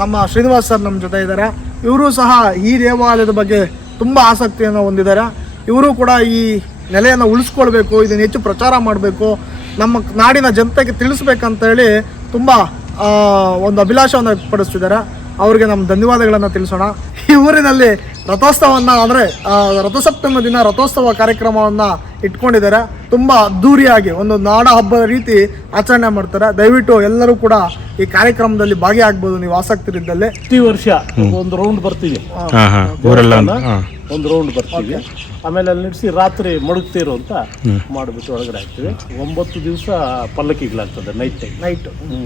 ನಮ್ಮ ಶ್ರೀನಿವಾಸ್ ಸರ್ ನಮ್ಮ ಜೊತೆ ಇದ್ದಾರೆ. ಇವರು ಸಹ ಈ ದೇವಾಲಯದ ಬಗ್ಗೆ ತುಂಬ ಆಸಕ್ತಿಯನ್ನು ಹೊಂದಿದ್ದಾರೆ. ಇವರು ಕೂಡ ಈ ನೆಲೆಯನ್ನು ಉಳಿಸ್ಕೊಳ್ಬೇಕು, ಇದನ್ನು ಹೆಚ್ಚು ಪ್ರಚಾರ ಮಾಡಬೇಕು, ನಮ್ಮ ನಾಡಿನ ಜನತೆಗೆ ತಿಳಿಸ್ಬೇಕಂತೇಳಿ ತುಂಬ ಒಂದು ಅಭಿಲಾಷವನ್ನು ವ್ಯಕ್ತಪಡಿಸ್ತಿದ್ದಾರೆ. ಅವರಿಗೆ ನಮ್ಮ ಧನ್ಯವಾದಗಳನ್ನು ತಿಳಿಸೋಣ. ಈ ಊರಿನಲ್ಲಿ ರಥೋತ್ಸವವನ್ನು ಅಂದರೆ ರಥಸಪ್ತಮಿ ದಿನ ರಥೋತ್ಸವ ಕಾರ್ಯಕ್ರಮವನ್ನು ಇಟ್ಕೊಂಡಿದ್ದಾರೆ. ತುಂಬ ಅದ್ದೂರಿಯಾಗಿ ಒಂದು ನಾಡ ಹಬ್ಬದ ರೀತಿ ಆಚರಣೆ ಮಾಡ್ತಾರೆ. ದಯವಿಟ್ಟು ಎಲ್ಲರೂ ಕೂಡ ಈ ಕಾರ್ಯಕ್ರಮದಲ್ಲಿ ಭಾಗಿಯಾಗಬಹುದು ನೀವು ಆಸಕ್ತರಿದ್ದಲ್ಲಿ. ಪ್ರತಿ ವರ್ಷ ಒಂದು ರೌಂಡ್ ಬರ್ತೀವಿ, ಒಂದು ರೌಂಡ್ ಬರ್ತೀವಿ. ಆಮೇಲೆ ಅಲ್ಲಿ ನಡೆಸಿ ರಾತ್ರಿ ಮಡಗ್ತೀರು ಅಂತ ಮಾಡಿಬಿಟ್ಟು ಒಳಗಡೆ ಹಾಕ್ತೀವಿ. 9 ದಿವಸ ಪಲ್ಲಕ್ಕಿಗಳಾಗ್ತದೆ ನೈಟ್.